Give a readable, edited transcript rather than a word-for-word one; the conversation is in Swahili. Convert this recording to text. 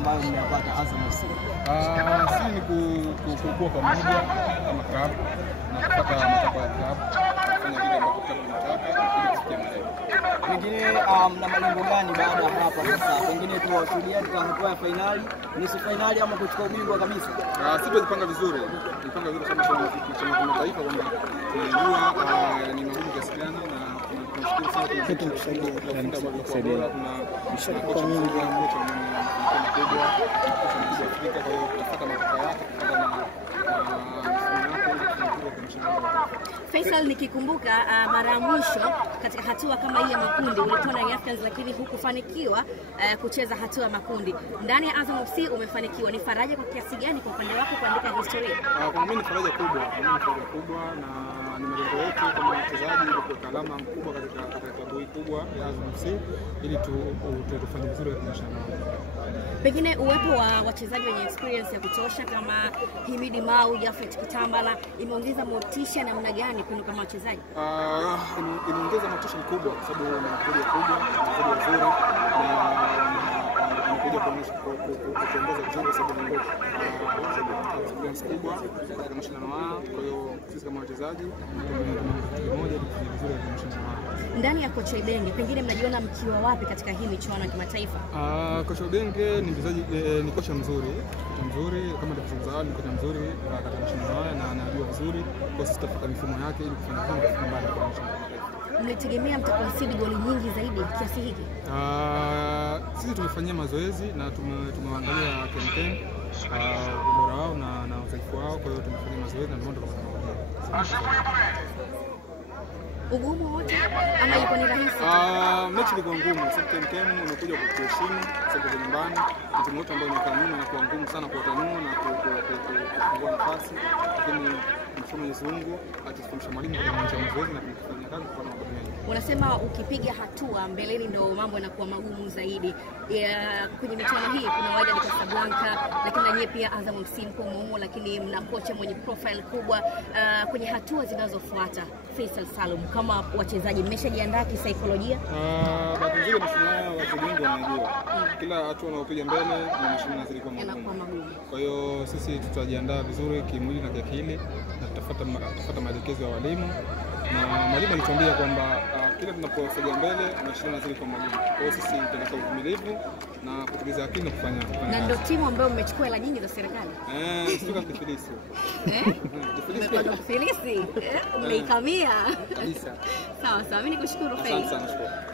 ambayo mmeyapata Azam FC? Sisi ni kukua pamoja kama club na kupata matakwa ya club, kufanya vile ambavyo club inataka ili kufikia malengo. Pengine na malengo gani baada ya hapa sasa? Pengine tuwashuhudia katika hatua ya finali, nusu finali ama kuchukua ubingwa kabisa? Sisi tunajipanga vizuri. Tunapanga vizuri kama kimataifa kwamba tunajua ni magumu kiasi gani na tunashukuru sana tunasaidia kuna kocha mzuri na kocha mwenye mkubwa Afrika, kwa hiyo tutapata matokeo yake Faisal, nikikumbuka mara ya mwisho katika hatua kama hii ya makundi ulikuwa na Young Africans, lakini hukufanikiwa kucheza hatua ya makundi. Ndani ya Azam FC umefanikiwa. Ni faraja kwa kiasi gani kwa upande wako kuandika historia? Kwa mimi ni faraja kubwa, na ni malengo yetu kama wachezaji kuweka alama kubwa katika klabu hii kubwa ya Azam FC ili tufanye vizuri katika mashindano. Pengine uwepo wa wachezaji wenye experience ya kutosha kama Himidi Mau, Jafet Kitambala imeongeza motisha namna gani kwenu kama wachezaji? Inaongeza motisha mkubwa kwa sababu ni kuja kubwa, ni wazuri na kuja kuongoza vizuri kwa sababu ni experience kubwa katika mashindano haya. Kwa hiyo sisi kama wachezaji tumemoja kufanya vizuri katika mashindano haya. Ndani ya kocha Ibenge, pengine mnajiona mkiwa wapi katika hii michuano ya kimataifa? Kocha Ibenge ni mchezaji, ni kocha mzuri kama nilivyozungumza, ni kocha mzuri katika mashindano haya na anajua vizuri, kwa sisi tutafuata mifumo yake ili kufanya kufika mbali kwa mashindano. Mlitegemea mtakoncede goli nyingi zaidi kiasi hiki? Sisi tumefanyia mazoezi na tumeangalia Kemkem ubora wao na udhaifu wao, kwa hiyo tumefanyia mazoezi na ndio tukapata matokeo. Ugumu wote ama ilikuwa ni rahisi? Mechi ilikuwa ngumu, sababu Kemkem umekuja kuheshimu sababu za nyumbani, timu yote ambayo imekaa nyuma na kuwa ngumu sana kuwatanua na kufungua nafasi, lakini mshukuru Mwenyezi Mungu atufundisha mwalimu kwa uwanja wa mazoezi na kufanya kazi kwa mambo mengi. Unasema ukipiga hatua mbeleni ndio mambo yanakuwa magumu zaidi. Kwenye michuano hii kuna Wydad Casablanca, lakini na nyie pia Azam FC mko mumo, lakini mna kocha mwenye profile kubwa. Kwenye hatua zinazofuata, Faisal Salum, kama wachezaji mmeshajiandaa kisaikolojia? Bahati nzuri mashindano wachezaji wengi wanajua kila hatua unayopiga mbele ni mashindano zilikuwa magumu. Kwa hiyo sisi tutajiandaa vizuri kimwili na kiakili na tutafuata maelekezo ya walimu, na mwalimu alituambia kwamba kila tunaposogea mbele mashindano zilikuwa magumu. Kwa hiyo sisi tunataka uvumilivu na kutuliza akili na kufanya na ndio timu ambayo mmechukua hela nyingi za serikali. Sio kama Kifilisi. Kifilisi? Mmeikamia. Kabisa. Sawa, mimi nikushukuru Faisal. Asante sana.